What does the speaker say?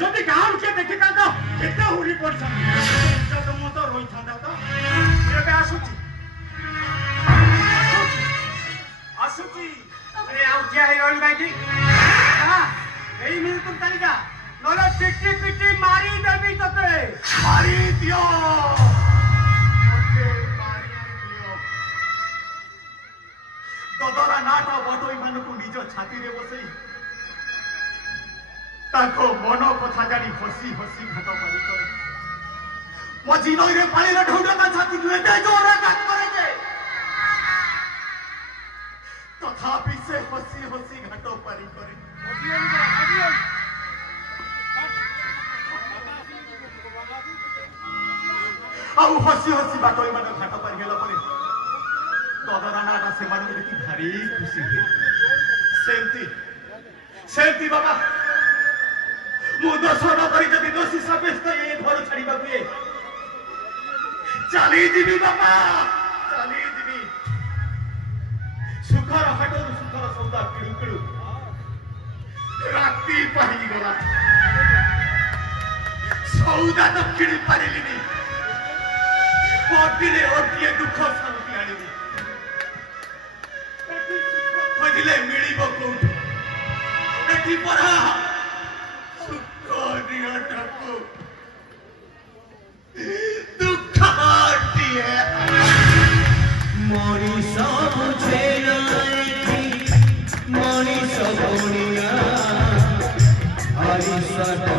যদি গাঁও কে দেখিতা তো কেতে উড়ি পড়ছা ইজ্জত মতো রইথান্তা তো ଏବେ ଆସୁଛି ଆସୁଛି ଆରେ ଆଉ ଠିଆ ହେଇ ରହିଲୁ କାହିଁକି ଏଇ ମିଲକୁ ତାଲିକା ନହେଲେ ପିଟି ପିଟି ମାରି ଦେବି ତତେ ମାରି ଦିଅ ଦଦରା ନାଟ ବଟୋଇ ମାନଙ୍କୁ ନିଜ ଛାତିରେ ବସେଇ ତାଙ୍କ ମନ କଥା ଜାଣି ହସି ହସି ଘାଟ ପାରି କରେ ମଝି ନଈରେ ପାଣିର ଢୌଡ ତା ଛାତିକୁ ଏତେ ଜୋରରେ ଆଘାତ କରେ ଯେ ତଥାପି ସେ ହସି ହସି ଘାଟ ପାରି କରେ ଆଉ ହସି ହସି ବାଟୋଇ ମାନେ ଘାଟ ପାରି ହେଲା ପରେ ଦଦରା ନାଟା ସେମାନଙ୍କୁ ଦେଖି ଭାରି ଖୁସି ହୁଏ ସେମିତି ବାବା ମୁଁ ଦୋଷ ନ କରି ଯଦି ଦୋଷୀ ସାବ୍ୟସ୍ତ ଏ ଘର ଛାଡ଼ିବାକୁ ହୁଏ ଚାଲିଯିବି ବାବା ଚାଲିଯିବି ସୁଖର ହାଟରୁ ସୁଖର ସୌଦା କିଣୁ କିଣୁ ରାତି ପାହିଗଲା ସୌଦା ତ କିଣି ପାରିଲିନି ଅଟିରେ ଅଟିଏ ଦୁଃଖ ଶାନ୍ତି ଆଣିବି ଏଠି ସୁଖ ଖୋଜିଲେ ମିଳିବ କୋଉଠୁ ଏଠି ପରା ସୁଖ ନିଅଟକୁ ଦୁଃଖଟିଏ ମଣିଷ ବୁଝେ ମଣିଷ ବଣିଆ ହରିଶ